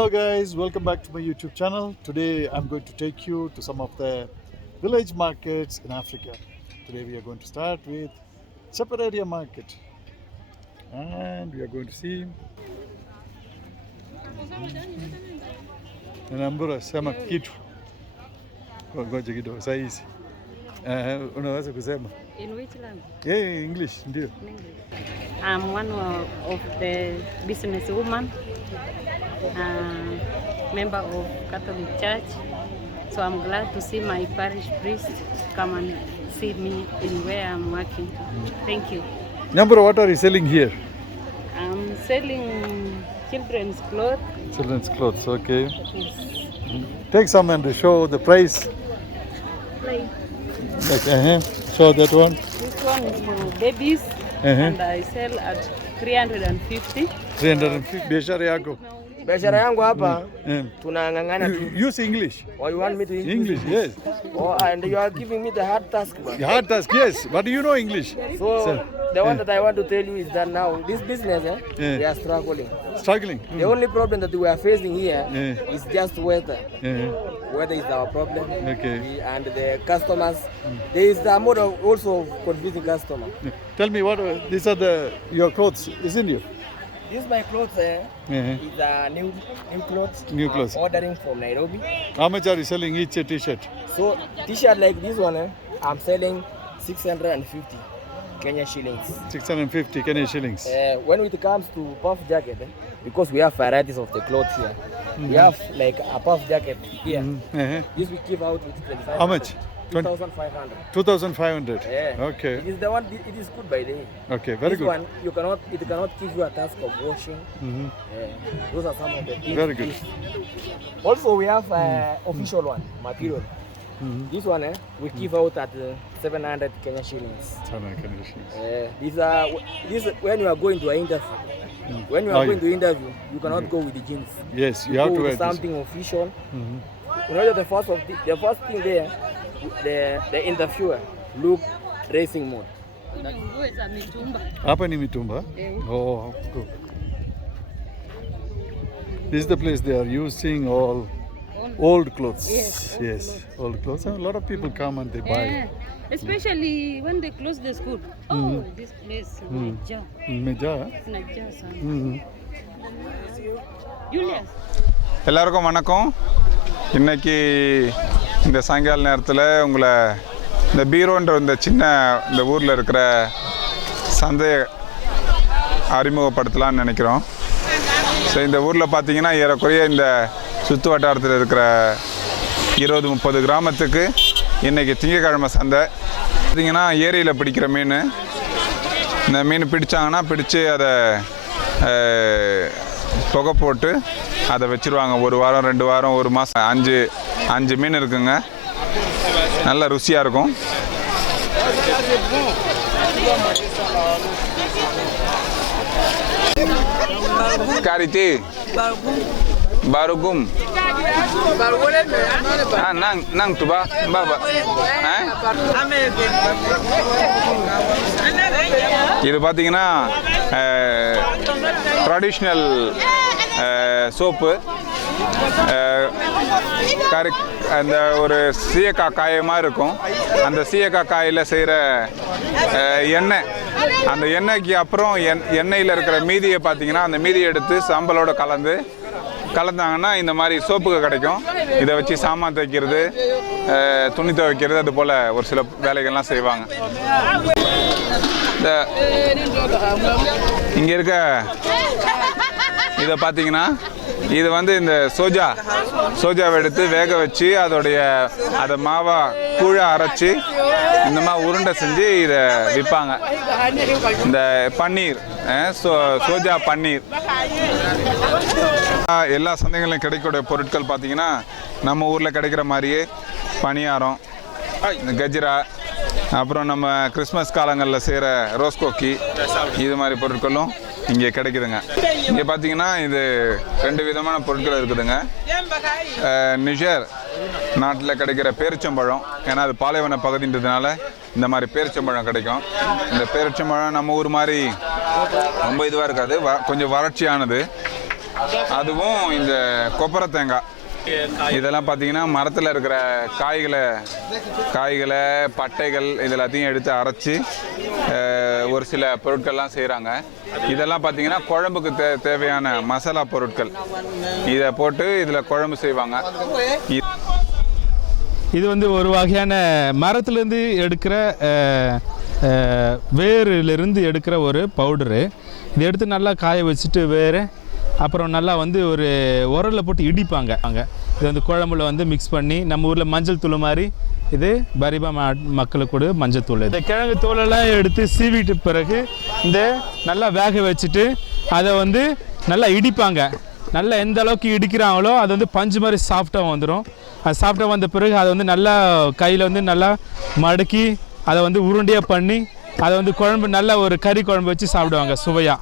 Hello guys, welcome back to my YouTube channel. Today I'm going to take you to some of the village markets in Africa. Today we are going to start with Separaria market and we are going to see Nambura sema kitu ngoja kidogo saa hizi unaweza kusema in which language? Yeah, English ndio. I'm one of the business woman, member of Catholic Church. So I'm glad to see my parish priest come and see me in where I'm working. Thank you. Nambura, what are you selling here? I'm selling children's clothes. Children's clothes, okay. Yes. Take some and show the price. Like, Like, show that one. this one is for babies, and I sell at 350. 350 biashara yako. Biashara yangu hapa tunang'ang'ana tu. Use English. Or you want me to English, yes. Oh, and you are giving me the hard task, man. The hard task, yes. But do you know English? So the one that I want to tell you is that now this business, we are struggling. Struggling. The only problem that we are facing here is just weather. Weather is our problem. Okay. And the customers, there is the mode of also confusing customer. Tell me what these are your clothes, isn't it? This my clothes is a new clothes. New clothes. I'm ordering from Nairobi. How much are you selling each t-shirt? So t-shirt like this one, I'm selling 650 Kenya shillings. 650 Kenya shillings. When it comes to puff jacket, because we have varieties of the clothes here, we have like a puff jacket here. This we give out with 25. How much? 2,500. 2,500. Yeah. Okay. It is the one. It is good by the way. Okay, very this good. One you cannot. It cannot give you a task of washing. Those are some of the things. Very good. Also, we have official one material. This one we give out at 700 Kenya shillings. 700 Kenya shillings. This when you are going to an interview. When you are going to interview, you cannot go with the jeans. Yes, you have to go wear with something official. You know the first thing there, the interviewer look dressing mode. Hapa ni mitumba. Oh, good. This is the place they are using all old clothes. Yes, old clothes. And a lot of people come and they buy. Especially when they close the school. Oh, this place. Julius. எல்லாருக்கும் வணக்கம். இன்னைக்கு இந்த சாயங்கால நேரத்தில் உங்களை இந்த பீரோன்ற இந்த ஊரில் இருக்கிற சந்தையை அறிமுகப்படுத்தலாம்னு நினைக்கிறோம். ஸோ இந்த ஊரில் பார்த்தீங்கன்னா ஏறக்குறைய இந்த சுற்று வட்டாரத்தில் இருக்கிற 20-30 கிராமத்துக்கு இன்றைக்கி திங்கக்கிழமை சந்தை. பார்த்திங்கன்னா ஏரியில் பிடிக்கிற மீன், இந்த மீன் பிடிச்சாங்கன்னா பிடிச்சி அதை தொகை போட்டு அதை வச்சுருவாங்க. 1 வாரம் 2 வாரம் 1 மாதம் 5 மீன் இருக்குங்க. நல்ல ருசியாக இருக்கும். காரித்தி Barugum. Nang tuba baba. இது பார்த்தீங்கன்னா ட்ரெடிஷ்னல் சோப்பு. அந்த ஒரு சீயக்காய் காயமாக இருக்கும். அந்த சீயக்காய் காயில் செய்கிற எண்ணெய், அந்த எண்ணெய்க்கு அப்புறம் எண்ணெயில் இருக்கிற மீதியை பார்த்தீங்கன்னா அந்த மீதியை எடுத்து சாம்பலோடு கலந்தாங்கன்னா இந்த மாதிரி சோப்புக்கு கிடைக்கும். இதை வச்சு சாமான் தைக்கிறது, துணி துவைக்கிறது, அது போல் ஒரு சில வேலைகள்லாம் செய்வாங்க. இங்கே இருக்க இதை பார்த்தீங்கன்னா இது இந்த சோஜாவை எடுத்து வேக வச்சு அதை மாவா கூழா அரைச்சி இந்த மாதிரி உருண்டை செஞ்சு இதை விற்பாங்க. இந்த பன்னீர், சோஜா பன்னீர் எல்லா சந்தைகளிலும் கிடைக்கக்கூடிய பொருட்கள் பார்த்தீங்கன்னா நம்ம ஊரில் கிடைக்கிற மாதிரியே பணியாரம், இந்த கஜ்ரா, அப்புறம் நம்ம கிறிஸ்மஸ் காலங்களில் செய்கிற ரோஸ் கோக்கி, இது மாதிரி பொருட்களும் இங்கே கிடைக்குதுங்க. இங்கே பார்த்தீங்கன்னா இது 2 விதமான பொருட்கள் இருக்குதுங்க. நிஜர் நாட்டில் கிடைக்கிற பேரிச்சம்பழம், ஏன்னா அது பாலைவன பகுதின்றதுனால இந்த மாதிரி பேரிச்சம்பழம் கிடைக்கும். இந்த பேரிச்சம்பழம் நம்ம ஊர் மாதிரி ரொம்ப இதுவாக இருக்காது, கொஞ்சம் வறட்சியானது. அதுவும் இந்த கொப்பரை தேங்காய். இதெல்லாம் பார்த்தீங்கன்னா மரத்தில் இருக்கிற காய்களை பட்டைகள் இது எல்லாத்தையும் எடுத்து அரைச்சி ஒரு சில பொருட்கள்லாம் செய்கிறாங்க. இதெல்லாம் பார்த்தீங்கன்னா குழம்புக்கு தேவையான மசாலா பொருட்கள். இதை போட்டு இதில் குழம்பு செய்வாங்க. இது வந்து ஒரு வகையான மரத்துலேருந்து எடுக்கிற வேரிலிருந்து எடுக்கிற ஒரு பவுடரு. இதை எடுத்து நல்லா காய வச்சுட்டு வேறு அப்புறம் நல்லா வந்து ஒரு உரலில் போட்டு இடிப்பாங்க. இது வந்து குழம்புல வந்து மிக்ஸ் பண்ணி நம்ம ஊரில் மஞ்சள் தூள் மாதிரி இது பரிபா மக்களுக்கு கூட மஞ்சள் தூள். இந்த கிழங்கு தூளெல்லாம் எடுத்து சீவிட்டு பிறகு இந்த நல்லா வேக வச்சுட்டு அதை வந்து நல்லா இடிப்பாங்க. நல்லா எந்த அளவுக்கு இடிக்கிறாங்களோ அது வந்து பஞ்சு மாதிரி சாஃப்டாக வந்துடும். அது சாஃப்டாக வந்த பிறகு அதை வந்து நல்லா கையில் வந்து நல்லா மடக்கி அதை வந்து உருண்டையாக பண்ணி அதை வந்து குழம்பு நல்லா ஒரு கறி குழம்பு வச்சு சாப்பிடுவாங்க சுவையாக.